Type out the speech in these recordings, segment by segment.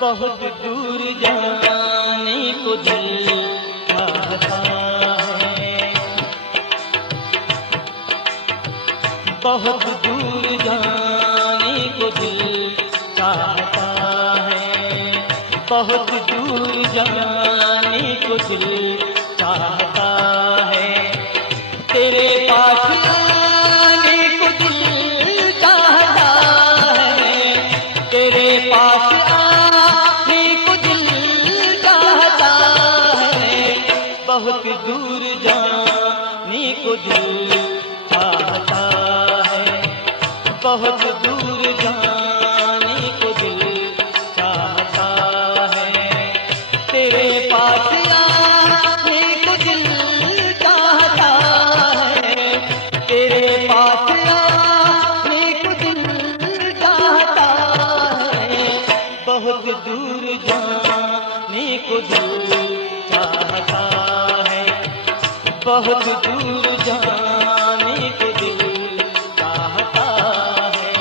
बहुत दूर जाने को दिल चाहता है, बहुत दूर जाने को दिल चाहता है, बहुत दूर जाने को दिल चाहता है। तेरे पास आने को दिल चाहता है, तेरे पास आने को दिल चाहता है, बहुत दूर जाने को दिल चाहता है, बहुत दूर जाने को दिल चाहता है। तेरे पास आने को दिल चाहता है, तेरे पास आने को दिल चाहता है, बहुत दूर जाने को दिल चाहता है, बहुत दूर जाने को दिल चाहता है।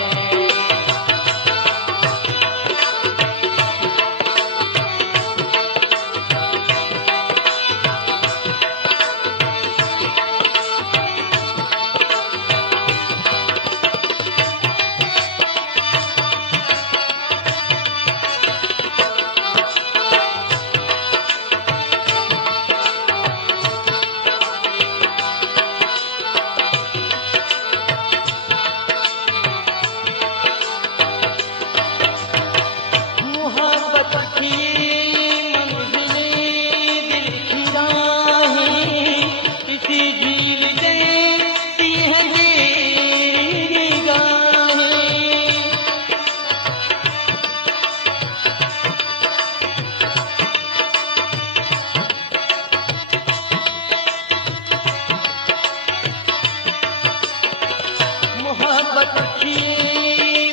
मोहब्बत की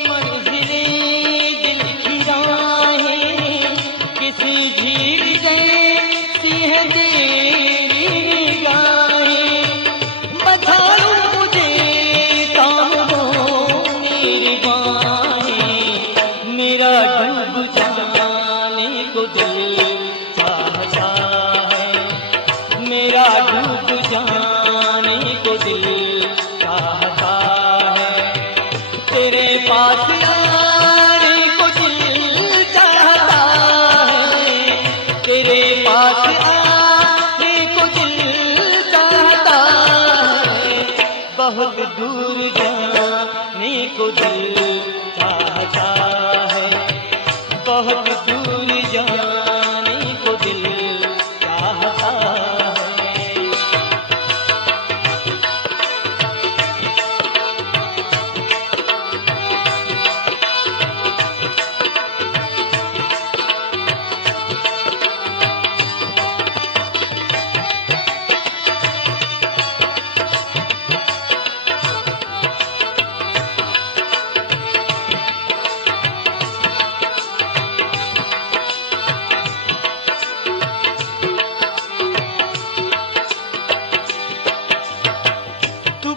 मंजिलें दिल की राहें, किसी झील जैसी है तेरी निगाहें। बचा लूं मुझे तारों मेरी बाहें, मेरा डूब जाने को दिल चाहता है, मेरा डूब जाने को दिल चाहता है। तेरे पास आने को दिल चाहता है, तेरे पास आने को दिल चाहता है, बहुत दूर जाने को दिल चाहता है, बहुत दूर जाने को दिल चाहता है।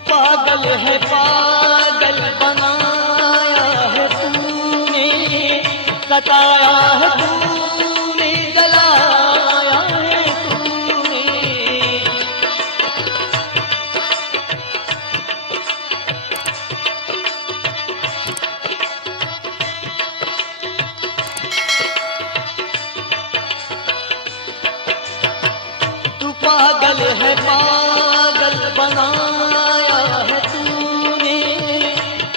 पागल है, पागल बनाया है तूने, सताया है तूने, जलाया है तूने। तू पागल है, पागल बनाया है तूने,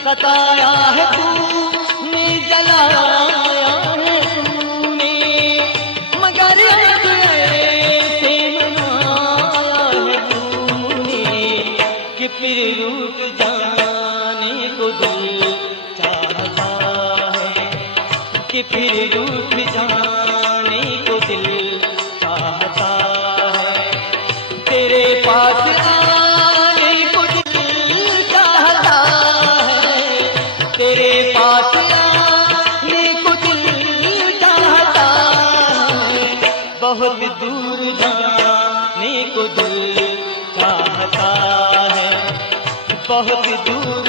सताया है तूने, जलाया है तूने। मगर अब ऐसे मनाया है तूने कि फिर रूठ जाने को दिल चाहता है, कि फिर रूठ जाने को दिल चाहता है। तेरे पास आने को दिल चाहता है, तेरे पास आने को दिल चाहता है, बहुत दूर जाने को दिल चाहता है, बहुत दूर